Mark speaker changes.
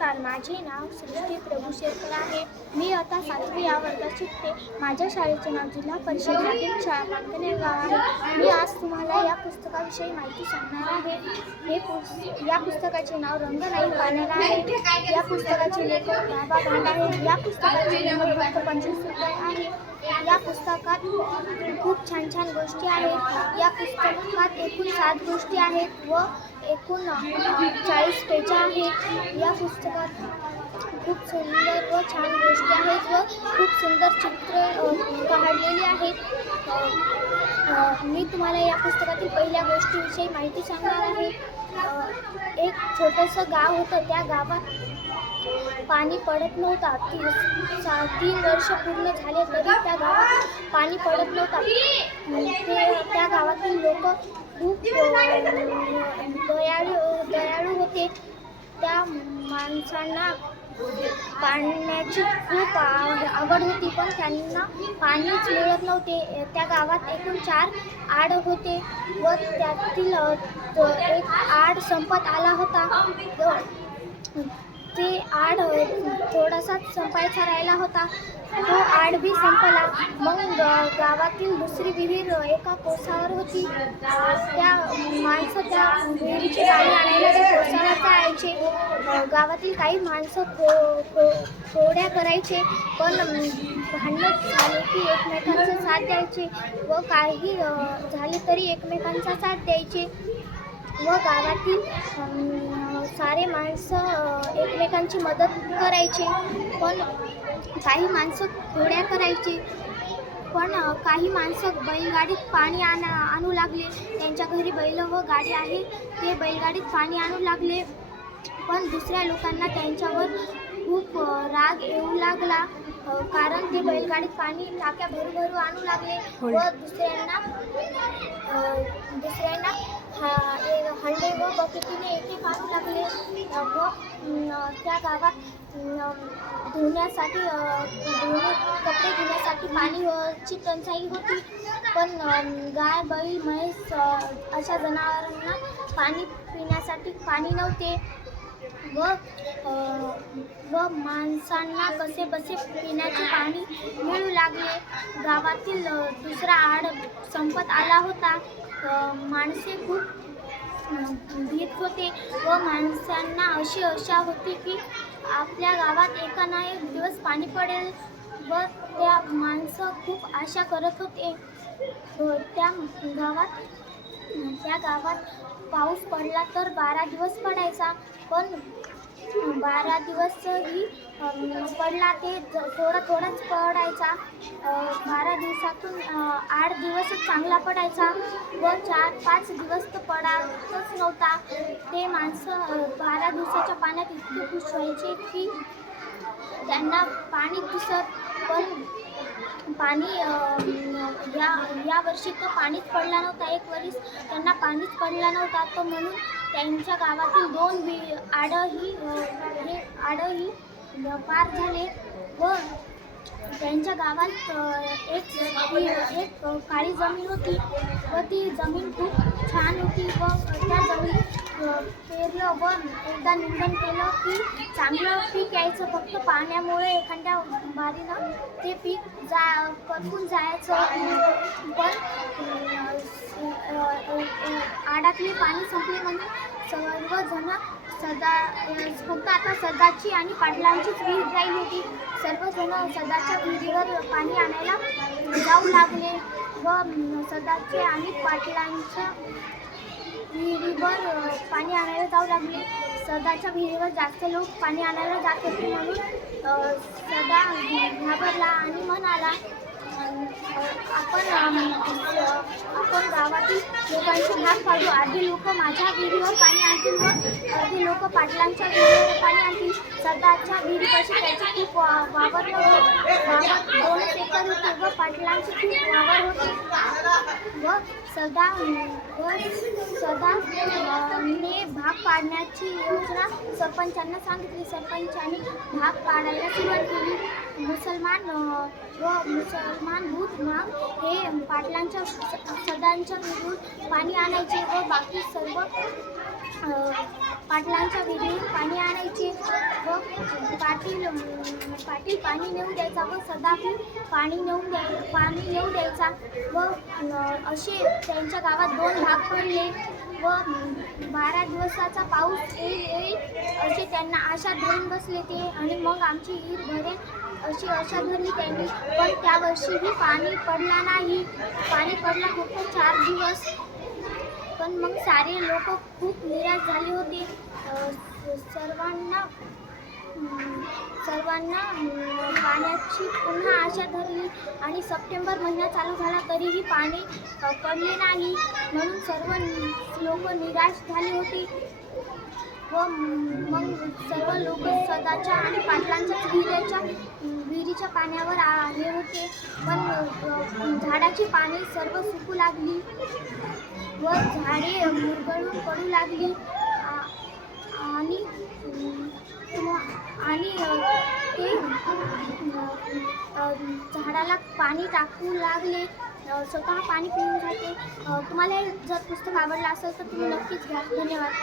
Speaker 1: नमस्कार माझे नाव सृष्टी प्रभू शेरकर आहे. मी आता सातवी या वर्गात शिकते. माझ्या शाळेचे नाव जिल्हा परिषद प्राथमिक शाळा पानकने गाव आहे. मी आज तुम्हाला या पुस्तकाविषयी माहिती सांगणार आहे. हे पुस या पुस्तकाचे नाव रंग नाही पाण्याला आहे. या पुस्तकाचे लेखक बाबा भांड आहे या पुस्तकाचे किंमत पंचवीस रुपये आहे. या पुस्तकात खूप छान छान गोष्टी आहेत. या पुस्तकात एकूण सात गोष्टी आहेत व एकूण चाळीस पेज आहेत. या पुस्तकात खूप सुंदर व छान गोष्टी आहेत व खूप सुंदर चित्र काढलेली आहेत. मी तुम्हाला या पुस्तकातील पहिल्या गोष्टीविषयी माहिती सांगणार आहे. एक छोटंसं गाव होतं त्या गावात पाणी पडत नव्हता. ती तीन वर्ष पूर्ण झाले तरी त्या गावात पाणी पडत नव्हता. ते त्या गावातील लोक खूप दयाळू दयाळू होते. त्या माणसांना पाण्याची खूप आवड होती पण त्यांना पाणीच मिळत नव्हते. त्या गावात एकूण चार आड होते व त्यातील एक आड संपत आला होता. ती आड थोडासा संपायचा राहिला होता. तो आड बी संपला. मग गावातील दुसरी विहीर एका कोसावर होती. त्या माणसं त्या विहिरीची पाणी आणायला कोसावर जायचे. गावातील काही माणसं को कोड्या करायचे. पण भांडणं भांडण झाले की एकमेकांचा साथ द्यायचे व काही झाले तरी एकमेकांचा साथ द्यायचे. व गावातील सारे माणसं एकमेकांची मदत करायचे पण काही माणसं खोड्या करायची. पण काही माणसं बैलगाडीत पाणी आण आणू लागले. त्यांच्या घरी बैल व गाडी आहे. ते बैलगाडीत पाणी आणू लागले. पण दुसऱ्या लोकांना त्यांच्यावर खूप राग येऊ लागला. कारण ते बैलगाडीत पाणी टाक्या भरू भरू आणू लागले व दुसऱ्यांना अ, दुसऱ्यांना हा ए- हंडे व बकेटीने येथे एक लागले. व त्या गावात धुण्यासाठी धुणे कपडे धुण्यासाठी पाणी ची टंचाई होती. पण गाय बैल म्हैस अशा जनावरांना पाणी पिण्यासाठी पाणी नव्हते. व व माणसांना कसे बसे पिण्याचे पाणी मिळू लागले. गावातील दुसरा आड संपत आला होता. माणसे खूप भीत होते व माणसांना अशी आशा होती की आपल्या गावात एका ना एक दिवस पाणी पडेल व त्या माणसं खूप आशा करत होते. हो, त्या गावात त्या गावात पाऊस पडला तर बारा दिवस पडायचा. पण बारा दिवसही ही पडला ते थोडं थोडंच पडायचा. बारा दिवसातून आठ दिवसच चांगला पडायचा व चार पाच दिवस तर पडतच नव्हता. ते माणसं बारा दिवसाच्या पाण्यात इतके खुश व्हायचे की त्यांना पाणी दिसत पण पाणी या या वर्षी तर पाणीच पडला नव्हता. एक वरीस त्यांना पाणीच पडला नव्हता. तर म्हणून त्यांच्या गावातील दोन बी आडही हे आडही पार झाले व त्यांच्या गावात एक एक काळी जमीन होती व ती जमीन खूप छान होती व त्या जमीन पेरलं व एकदा निंदन केलं की चांगलं पीक यायचं फक्त पाण्यामुळे एखाद्या बारीनं ते पीक जा पटकून जायचं. पण संपली पाणी संपले म्हणजे सर्वजण सदा फक्त आता सदाची आणि पाटलांचीच विहीर राहिली होती. सर्वजण सदाच्या विहिरीवर पाणी आणायला जाऊ लागले व सदाचे आणि पाटलांच्या विहिरीवर पाणी आणायला जाऊ लागले. सदाच्या विहिरीवर जास्त लोक पाणी आणायला जात होते म्हणून सदा घाबरला आणि म्हणाला आपण आपण गावातील लोकांचे भाग पाडू. आधी लोक माझ्या विहिरीवर पाणी आणतील व आधी लोक पाटलांच्या विहिरीवर पाणी आणतील. सदाच्या विहिरीपाशी त्याची खूप वा- वावर नव्हते गावात दोनच एकर होते व पाटलांची खूप वावर होते. व सदा व सदा ने भाग पाडण्याची योजना सरपंचांना सांगितली. सरपंचांनी भाग पाडायला सुरुवात केली. मुसलमान व मुसलमान भूत माग हे पाटलांच्या सदांच्या विरून पाणी आणायचे व बाकी सर्व पाटलांच्या विरून पाणी आणायचे व पाटील पाटील पाणी नेऊन द्यायचा व सदाफी पाणी नेऊन द्याय पाणी नेऊन द्यायचा व असे त्यांच्या गावात दोन भाग पडले व बारा दिवसाचा पाऊस येईल येईल. त्यांना आशा धरून बसले ते आणि मग आमची हीर भरेल अशी आशा धरली त्यांनी. पण त्या वर्षीही पाणी पडला नाही. पाणी पडला फक्त चार दिवस. पण मग सारे लोक खूप निराश झाले होते. सर्वांना सर्वांना पाण्याची पुन्हा आशा धरली आणि सप्टेंबर महिना चालू झाला तरीही पाणी पडले नाही. म्हणून सर्व लोक निराश झाले होते. व मग सर्व लोक स्वतःच्या आणि पाटलांच्या विहिरीच्या विहिरीच्या पाण्यावर आले होते. पण झाडाची पाने सर्व सुकू लागली व झाडे मुरगळून पडू लागली. आणि आणि ते झाडाला पाणी टाकू लागले. स्वतः पाणी पिऊन जाते. तुम्हाला जर पुस्तक आवडलं असेल तर तुम्ही नक्कीच घ्या. धन्यवाद.